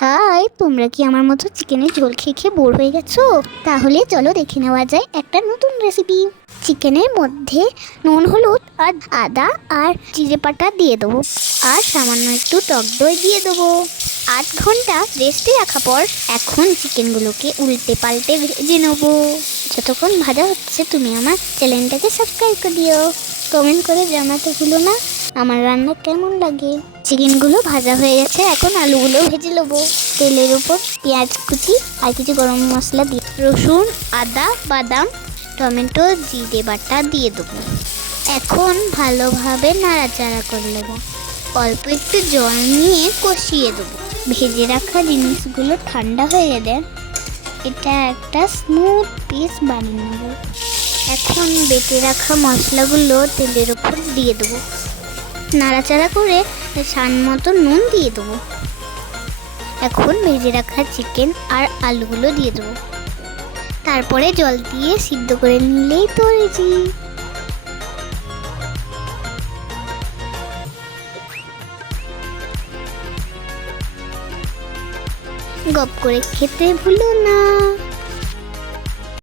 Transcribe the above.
High, তোমরা কি আমার মতো চিকেনের ঝোল খেয়ে খেয়ে বোর হয়ে গেছো? তাহলে চলো দেখে নেওয়া যায় একটা নতুন রেসিপি। চিকেনের মধ্যে নুন, হলুদ আর আদা আর জিরে পাতা দিয়ে দেবো, আর সামান্য একটু টক দই দিয়ে দেবো। 8 ঘন্টা রেস্টে রাখা পর এখন চিকেনগুলোকে উল্টে পাল্টে ভেজে নেবো। যতক্ষণ ভাজা হচ্ছে তুমি আমার চ্যানেলটাকে সাবস্ক্রাইব করে দিও। কমেন্ট করে জানাতে ভুলো না আমার রান্না কেমন লাগে। চিকেনগুলো ভাজা হয়ে গেছে, এখন আলুগুলো ভেজে নেবো। তেলের উপর পেঁয়াজ কুচি আর কিছু গরম মশলা দিয়ে রসুন, আদা, বাদাম, টমেটো, জিরে বাটা দিয়ে দেবো। এখন ভালোভাবে নাড়াচাড়া করে নেবো। অল্প একটু জল নিয়ে কষিয়ে দেবো। ভেজে রাখা জিনিসগুলো ঠান্ডা হয়ে গেলে এটা একটা স্মুথ পিস বানিয়ে নেবো। এখন বেটে রাখা মশলাগুলো তেলের উপর দিয়ে দেবো। নাড়াচাড়া করে স্বাদ মতো নুন দিয়ে দেবো। এখন ভেজে রাখা চিকেন আর আলুগুলো দিয়ে দেবো। তারপরে জল দিয়ে সিদ্ধ করে নিলেই তো রেডি। গপ করে খেতে ভুলো না।